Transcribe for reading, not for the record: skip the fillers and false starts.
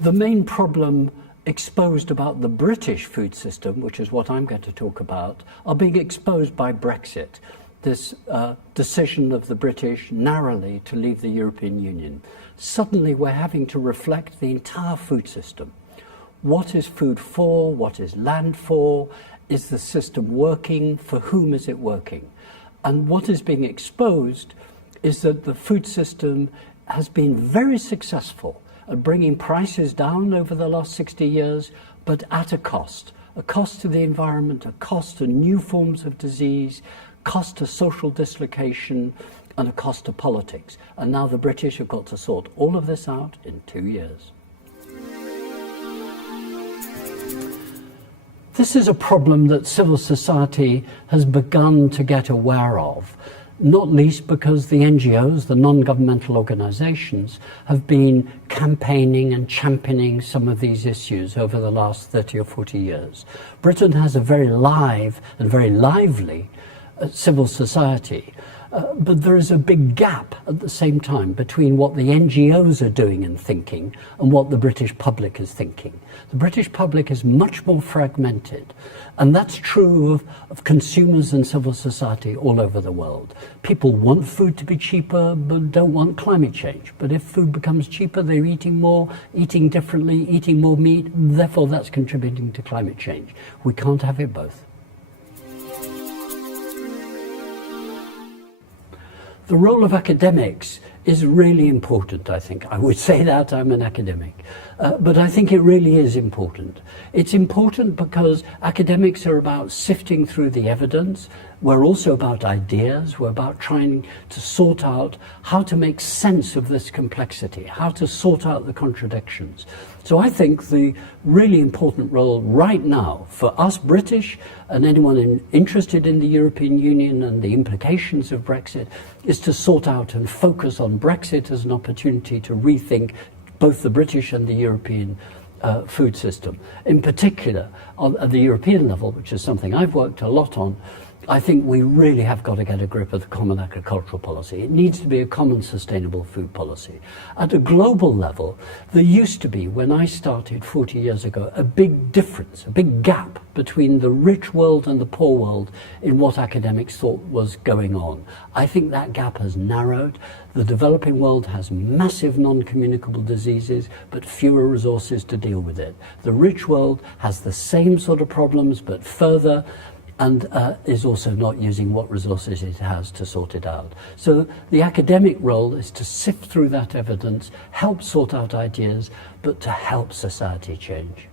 The main problem exposed about the British food system, which is what I'm going to talk about, are being exposed by Brexit, this decision of the British narrowly to leave the European Union. Suddenly we're having to reflect the entire food system. What is food for? What is land for? Is the system working? For whom is it working? And what is being exposed is that the food system has been very successful at bringing prices down over the last 60 years, but at a cost to the environment, a cost to new forms of disease, cost to social dislocation, and a cost to politics. And now the British have got to sort all of this out in 2 years. This is a problem that civil society has begun to get aware of, not least because the NGOs, the non-governmental organizations, have been campaigning and championing some of these issues over the last 30 or 40 years. Britain has a very live and very lively civil society, but there is a big gap at the same time between what the NGOs are doing and thinking and what the British public is thinking. The British public is much more fragmented, and that's true of consumers and civil society all over the world. People want food to be cheaper but don't want climate change. But if food becomes cheaper, they're eating more, eating differently, eating more meat, therefore that's contributing to climate change. We can't have it both. The role of academics is really important, I think. I would say that I'm an academic, but I think it really is important. It's important because academics are about sifting through the evidence. We're also about ideas. We're about trying to sort out how to make sense of this complexity, how to sort out the contradictions. So I think the really important role right now for us British and anyone interested in the European Union and the implications of Brexit is to sort out and focus on Brexit as an opportunity to rethink both the British and the European food system. In particular, at the European level, which is something I've worked a lot on, I think we really have got to get a grip of the common agricultural policy. It needs to be a common sustainable food policy. At a global level, there used to be, when I started 40 years ago, a big difference, a big gap between the rich world and the poor world in what academics thought was going on. I think that gap has narrowed. The developing world has massive non-communicable diseases, but fewer resources to deal with it. The rich world has the same sort of problems, but further, and is also not using what resources it has to sort it out. So the academic role is to sift through that evidence, help sort out ideas, but to help society change.